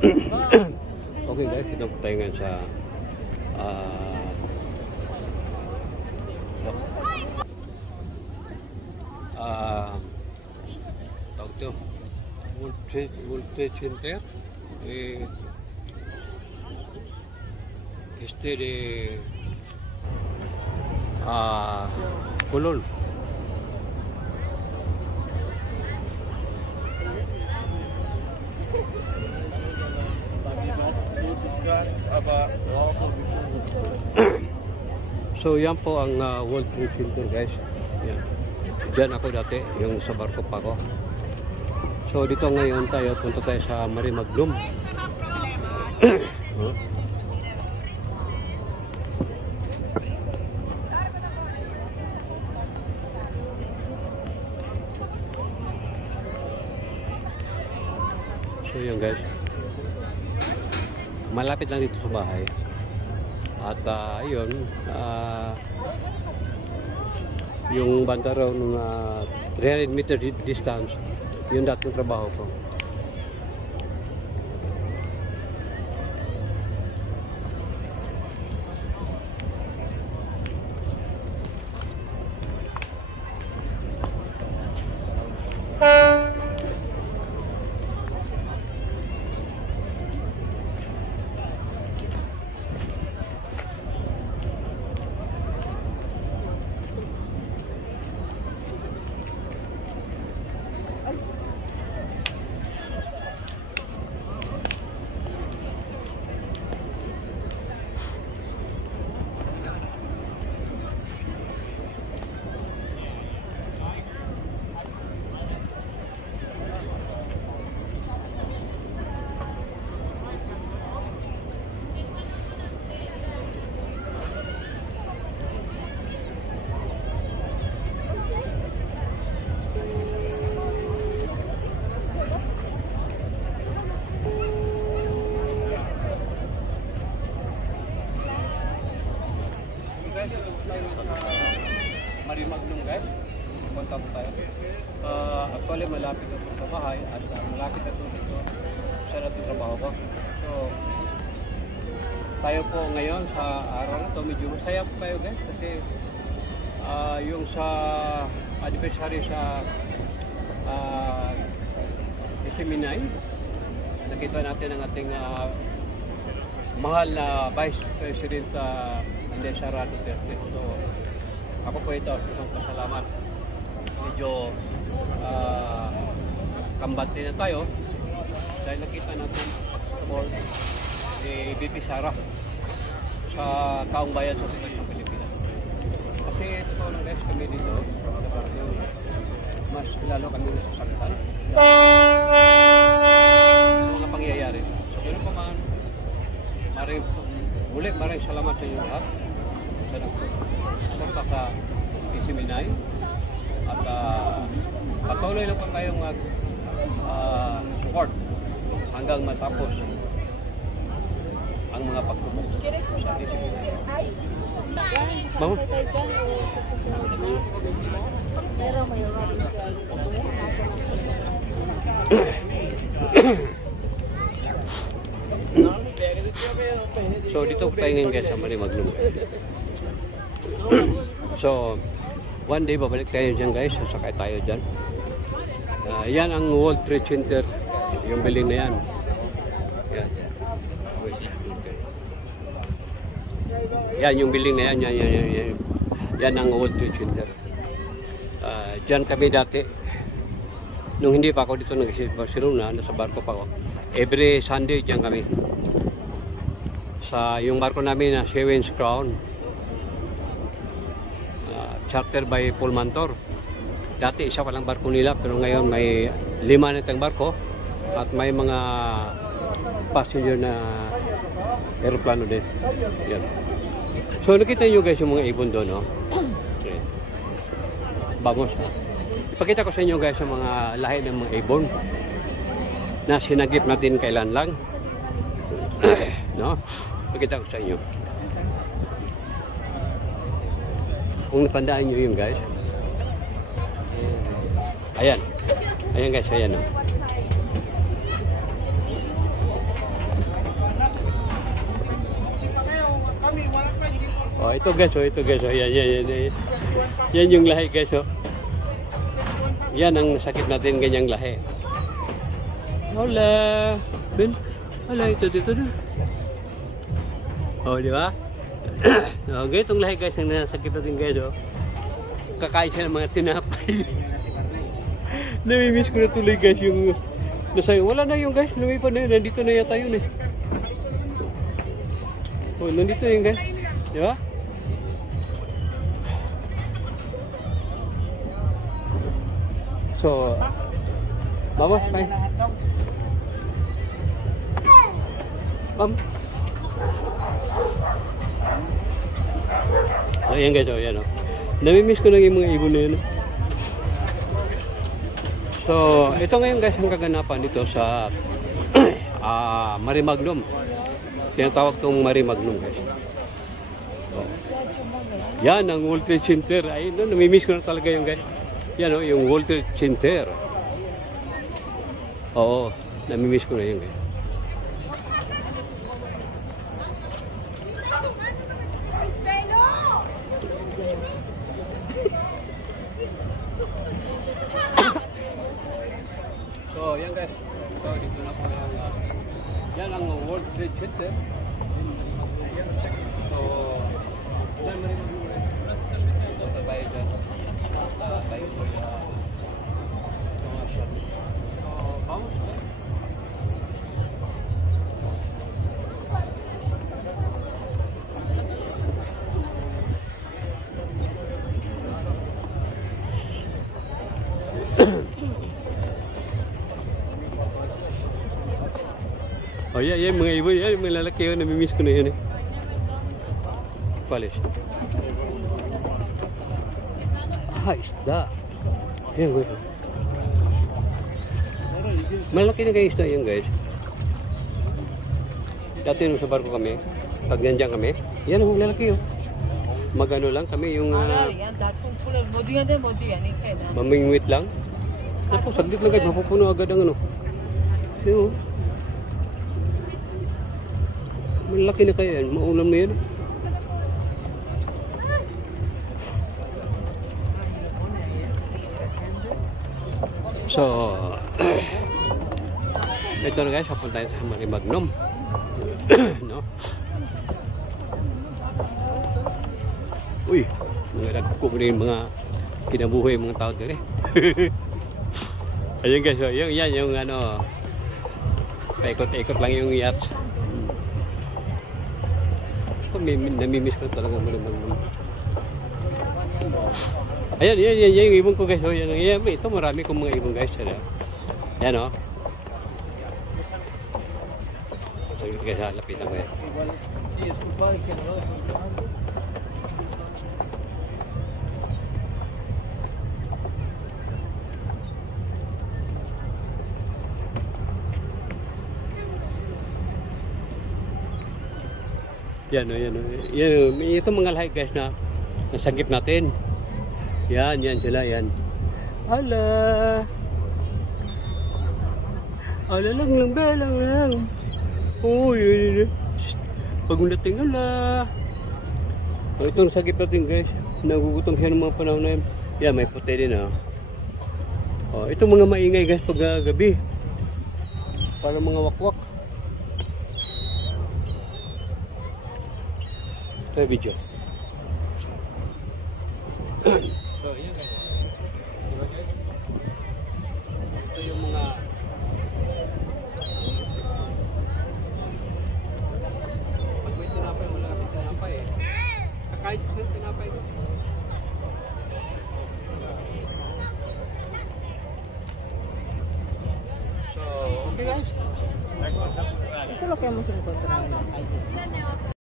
Okay guys, ito po tayo ngayon sa tawag ito World Trade Center este de Colón. So yan po ang World Trade Center guys. Yan. Diyan ako dati, yung sa barko pa ako. So dito ngayon tayo, punta tayo sa Marimaglum. So yan guys. Malapit lang dito sa bahay. At yun, yung banda raw ng 300 meter distance, yun dating trabaho ko. Marimaglum guys, punta po tayo. Actually malapit na sa bahay at malapit na dito sa nating trabaho ko. So tayo po ngayon sa araw na to, medyo masaya po tayo guys kasi yung sa anniversary sa Seminay, nakita natin ang ating mahal na Vice President Sara Duterte. So ako po ito, isang pasalamat. Medyo kambante na tayo dahil nakita natin support ni VP Sara sa taong bayan sa Pilipinas. Kasi ito lang guys, kami dito, mas lalo kami nasasakitan mga pangyayari. So ganoon pa man, maraming salamat sa inyo lahat sa nagpunta sa Seminay at patuloy lang po tayong support hanggang matapos ang mga pagtubok sa Seminay. Ma'am? Pero may So dito tayo ngayon guys sa Marimaglum. So one day babalik tayo dyan guys, sasakay tayo dyan. Yan ang World Trade Center, yung building na yan. Yan yung building na yan, yan ang World Trade Center. Dyan kami dati, nung hindi pa ako dito nag-visit Barcelona, nasa barko pa ako. Every Sunday dyan kami. Sa yung barko namin na Seven's Crown, charter by Pullmantur. Dati isa pa lang barko nila, pero ngayon may 5 na itong barko at may mga passenger na aeroplano din. Yan. So nakita nyo guys yung mga ibon doon, no? Okay. Bangos na. Ipakita ko sa inyo guys yung mga lahi ng mga ibon na sinagip natin kailan lang. No? Ipakita ko sa inyo. Kung natandaan nyo yun guys. Ayan. Ayan guys, ayan. No? Oh, ito guys, oh, ito guys. Oh, yan. Yan yung lahi guys, oh. Yan ang sakit natin, ganyang lahi. Hola. Ben. Hola, ito dito na. Oh, di ba? Oh, ganitong lahi guys ang nasakit natin guys, oh. Kakain siya ng mga tinapay. Namimiss ko na tuloy guys yung nasa wala na yung guys, lumipad na yun. Nandito na yata yun eh. Oh, nandito yun guys. Di ba? So, vamos, bye. Ma'am. So, ayan guys, oh, ayan, oh. Namimiss ko lang yung mga ibon na yun. So, ito ngayon guys ang kaganapan dito sa Marimagnum. Tinatawag itong Marimagnum guys. So, yan ang World Trade Center. Ay, no, namimiss ko na talaga yung guys. Yan o, yung World Trade Center. Oo, namimiss ko na yun guys. So, yan guys. So, dito na po yung yan ang World Trade Center. So, yan Marimagnum. Ito tayo dyan. Tayo po yung mga shop. So, vamos. Oh yan mga ibon, yan mga lalaki yun, namimiss ko na yun eh. Palis. Isda. Yan guys. Malaki na kayo isda yan guys. Dati nung sa barko kami, pag nandiyan kami, yan ang lalaki yun. Magano lang kami yung mamingwit lang. Tapos saglit lang guys, mapupuno agad ang ano. Yun. Malaki na kayo yan, maulam na yan. So, ito na guys, papunta tayo sa Marimagnum. No? Uy, mga nagkukuha na yung mga kinabuhay mga tao dito eh. Ayun guys, so, yan yung ano, paikot-ikot lang yung yacht. Namimiss ko talaga Marimagnum. Ayan, yan yung ibon ko guys. Yan, ito marami kong mga ibon guys. Yan o. So, guys, lapitan ko yan. Yan o, yan o. Ito mga lahi guys na nasagip natin. Yan sila, yan. Ala! Ala lang, belang lang. Oh, yun. Pag nating ala. So, ito nasagip natin guys. Nagugutom siya ng mga panahon na yun. Yan, may puti din ah. Oh, ito mga maingay guys pag gabi. Para mga wakwak. Ito video. So, yun guys. Diba guys? Ito yung mga pag may tinapay, wala kang tinapay eh. Kakahit ko yung tinapay ko. So, okay guys. Eso es lo que hemos encontrado en la calle.